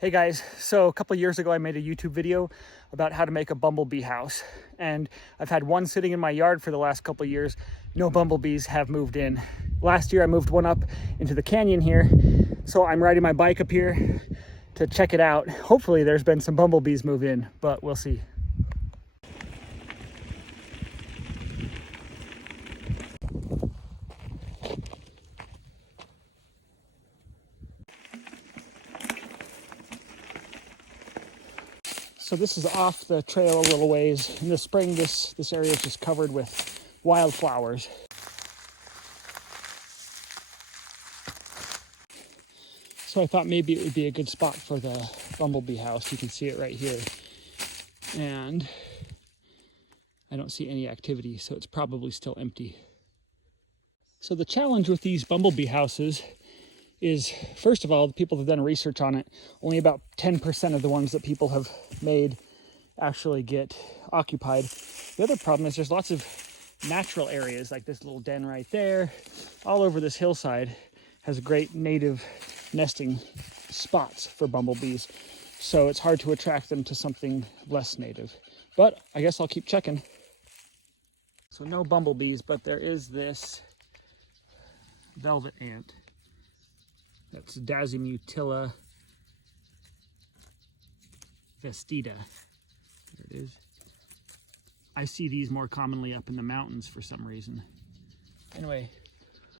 Hey guys, so a couple years ago I made a YouTube video about how to make a bumblebee house, and I've had one sitting in my yard for the last couple years. No bumblebees have moved in. Last year I moved one up into the canyon here, so I'm riding my bike up here to check it out. Hopefully there's been some bumblebees move in, but we'll see. So this is off the trail a little ways. In the spring, this area is just covered with wildflowers. So I thought maybe it would be a good spot for the bumblebee house. You can see it right here. And I don't see any activity, so it's probably still empty. So the challenge with these bumblebee houses is, first of all, the people that have done research on it, only about 10% of the ones that people have made actually get occupied. The other problem is there's lots of natural areas, like this little den right there. All over this hillside has great native nesting spots for bumblebees. So it's hard to attract them to something less native. But I guess I'll keep checking. So no bumblebees, but there is this velvet ant. That's Dasimutilla vestita. There it is. I see these more commonly up in the mountains for some reason. Anyway,